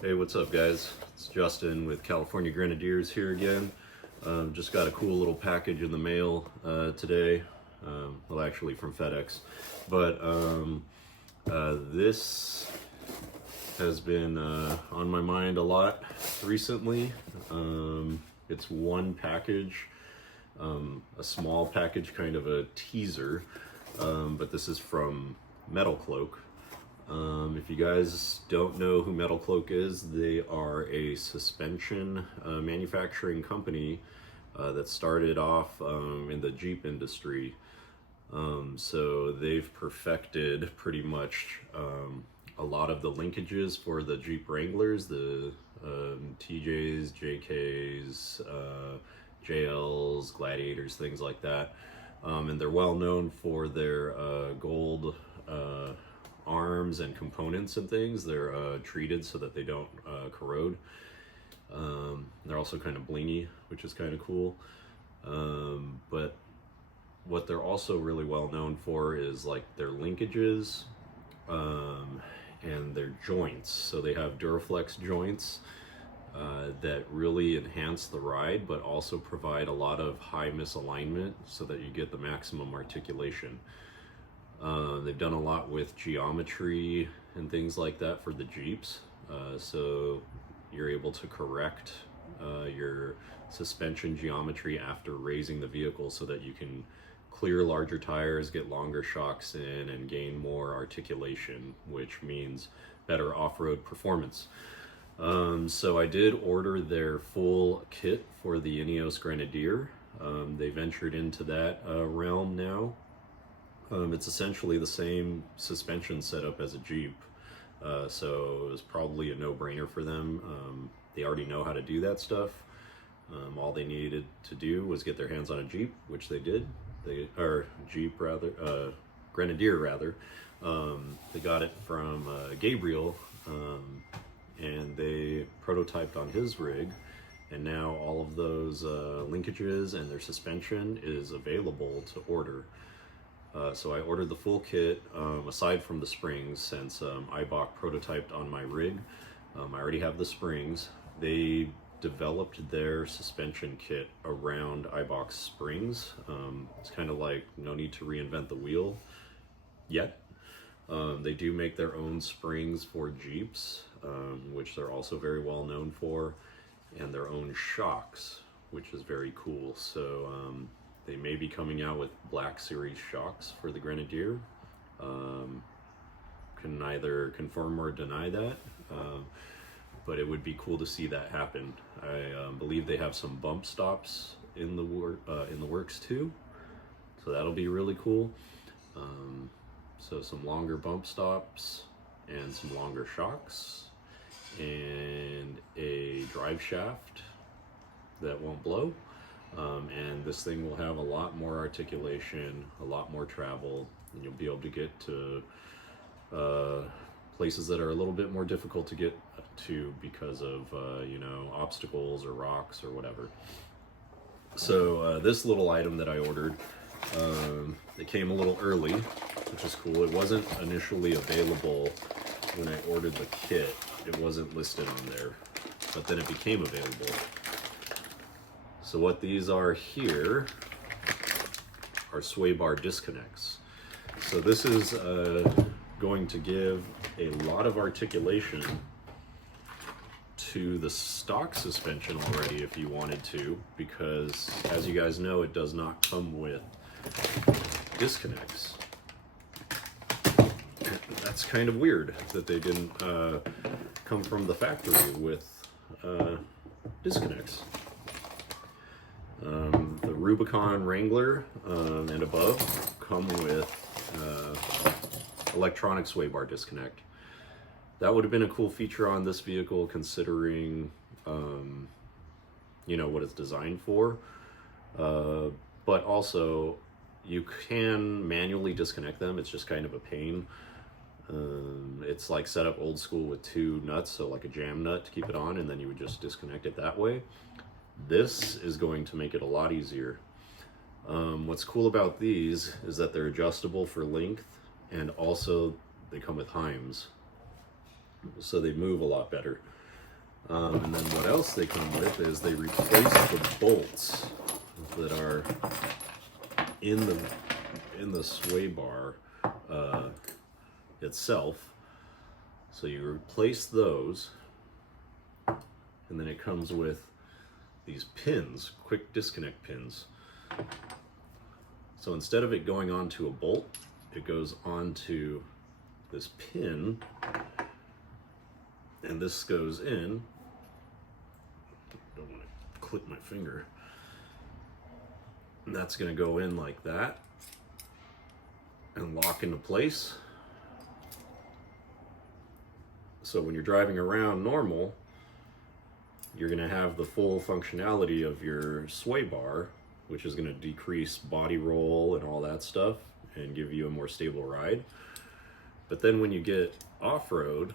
Hey, what's up, guys? It's Justin with California Grenadiers here again. Just got a cool little package in the mail today. Well, actually from FedEx. But this has been on my mind a lot recently. It's one package, a small package, kind of a teaser. But this is from Metalcloak. If you guys don't know who Metalcloak is, they are a suspension manufacturing company that started off in the Jeep industry. So they've perfected pretty much a lot of the linkages for the Jeep Wranglers, the TJs, JKs, JLs, Gladiators, things like that. And they're well known for their gold arms and components and things. They're treated so that they don't corrode. They're also kind of blingy, which is kind of cool. But what they're also really well known for is like their linkages and their joints. So they have Duraflex joints that really enhance the ride, but also provide a lot of high misalignment so that you get the maximum articulation. They've done a lot with geometry and things like that for the Jeeps, so you're able to correct your suspension geometry after raising the vehicle so that you can clear larger tires, get longer shocks in, and gain more articulation, which means better off-road performance. So I did order their full kit for the Ineos Grenadier. They ventured into that realm now. It's essentially the same suspension setup as a Jeep, so it was probably a no-brainer for them. They already know how to do that stuff. All they needed to do was get their hands on a Jeep, which they did. Grenadier rather. They got it from Gabriel, and they prototyped on his rig, and now all of those linkages and their suspension is available to order. So I ordered the full kit, aside from the springs, since Ibach prototyped on my rig. I already have the springs. They developed their suspension kit around Ibach's springs. It's kind of like no need to reinvent the wheel yet. They do make their own springs for Jeeps, which they're also very well known for, and their own shocks, which is very cool. So they may be coming out with Black Series shocks for the Grenadier. Can neither confirm or deny that, but it would be cool to see that happen. I believe they have some bump stops in the works too, so that'll be really cool. So some longer bump stops and some longer shocks and a drive shaft that won't blow. And this thing will have a lot more articulation, a lot more travel, and you'll be able to get to places that are a little bit more difficult to get to because of obstacles or rocks or whatever. So this little item that I ordered, it came a little early, which is cool. It wasn't initially available when I ordered the kit. It wasn't listed on there, but then it became available. So what these are here are swaybar disconnects. So this is going to give a lot of articulation to the stock suspension already if you wanted to, because as you guys know, it does not come with disconnects. That's kind of weird that they didn't come from the factory with disconnects. The Rubicon Wrangler and above come with electronic swaybar disconnect. That would have been a cool feature on this vehicle, considering what it's designed for. But also, you can manually disconnect them. It's just kind of a pain. It's like set up old school with two nuts, so like a jam nut to keep it on, and then you would just disconnect it that way. This is going to make it a lot easier. What's cool about these is that they're adjustable for length, and also they come with heims, so they move a lot better. And then what else they come with is they replace the bolts that are in the sway bar itself. So you replace those, and then it comes with these pins, quick disconnect pins. So instead of it going onto a bolt, it goes onto this pin, and this goes in. Don't want to clip my finger. And that's going to go in like that and lock into place. So when you're driving around normal, you're going to have the full functionality of your sway bar, which is going to decrease body roll and all that stuff and give you a more stable ride. But then when you get off-road,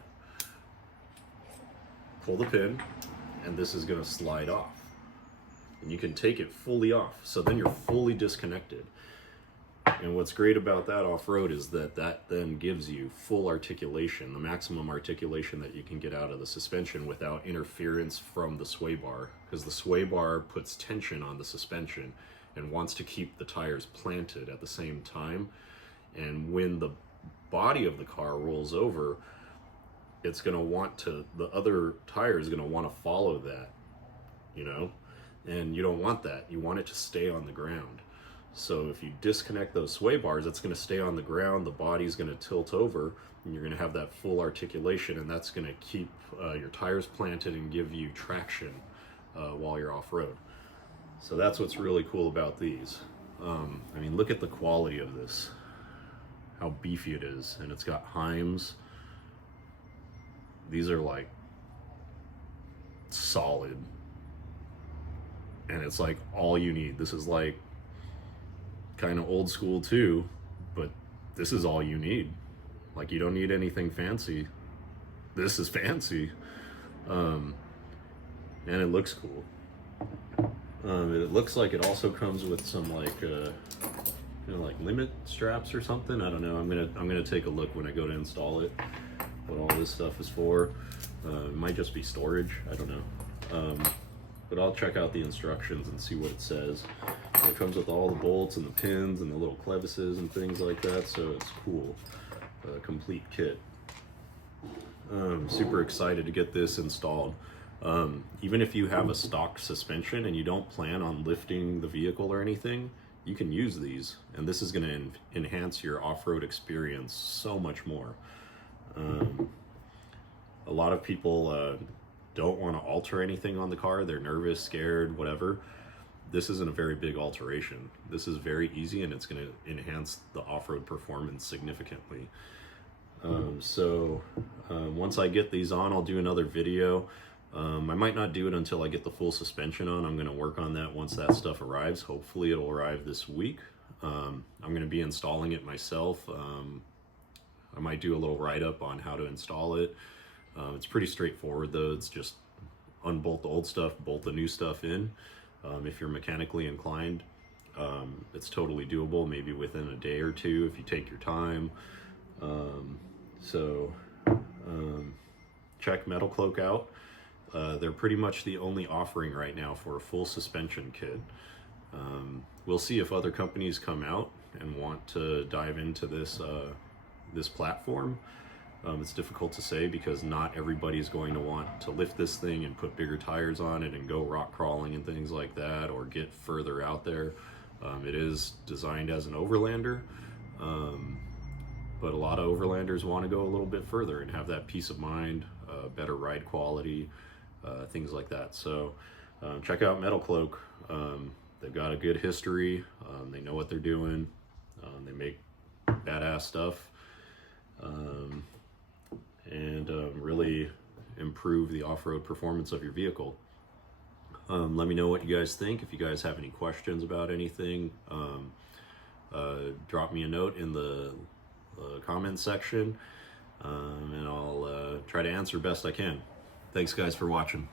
pull the pin, and this is going to slide off. And you can take it fully off. So then you're fully disconnected. And what's great about that off-road is that then gives you full articulation, the maximum articulation that you can get out of the suspension without interference from the sway bar, because the sway bar puts tension on the suspension and wants to keep the tires planted at the same time. And when the body of the car rolls over, it's going to want to, the other tire is going to want to follow that, you know, and you don't want that. You want it to stay on the ground. So if you disconnect those sway bars, it's going to stay on the ground, the body's going to tilt over, and you're going to have that full articulation, and that's going to keep your tires planted and give you traction while you're off-road. So that's what's really cool about these. I mean, look at the quality of this, how beefy it is, and it's got Heims. These are like solid, and it's like all you need. This is like kind of old school too, but this is all you need. Like, you don't need anything fancy. This is fancy, and it looks cool. It looks like it also comes with some like like limit straps or something. I don't know. I'm gonna take a look when I go to install it, what all this stuff is for. It might just be storage, I don't know. But I'll check out the instructions and see what it says. And it comes with all the bolts and the pins and the little clevises and things like that, so it's cool. Complete kit. Super excited to get this installed. Even if you have a stock suspension and you don't plan on lifting the vehicle or anything, you can use these, and this is going to enhance your off-road experience so much more. A lot of people don't want to alter anything on the car. They're nervous, scared, whatever. This isn't a very big alteration. This is very easy, and it's going to enhance the off-road performance significantly. Once I get these on, I'll do another video. I might not do it until I get the full suspension on. I'm going to work on that once that stuff arrives. Hopefully it'll arrive this week. I'm going to be installing it myself. I might do a little write-up on how to install it. It's pretty straightforward though. It's just unbolt the old stuff, bolt the new stuff in. If you're mechanically inclined, it's totally doable, maybe within a day or two if you take your time. Check Metalcloak out. They're pretty much the only offering right now for a full suspension kit. We'll see if other companies come out and want to dive into this platform. It's difficult to say because not everybody's going to want to lift this thing and put bigger tires on it and go rock crawling and things like that, or get further out there. It is designed as an overlander, but a lot of overlanders want to go a little bit further and have that peace of mind, better ride quality, things like that. So check out Metalcloak. They've got a good history. They know what they're doing. They make badass stuff. And really improve the off-road performance of your vehicle. Let me know what you guys think. If you guys have any questions about anything, drop me a note in the comment section, and I'll try to answer best I can. Thanks guys for watching.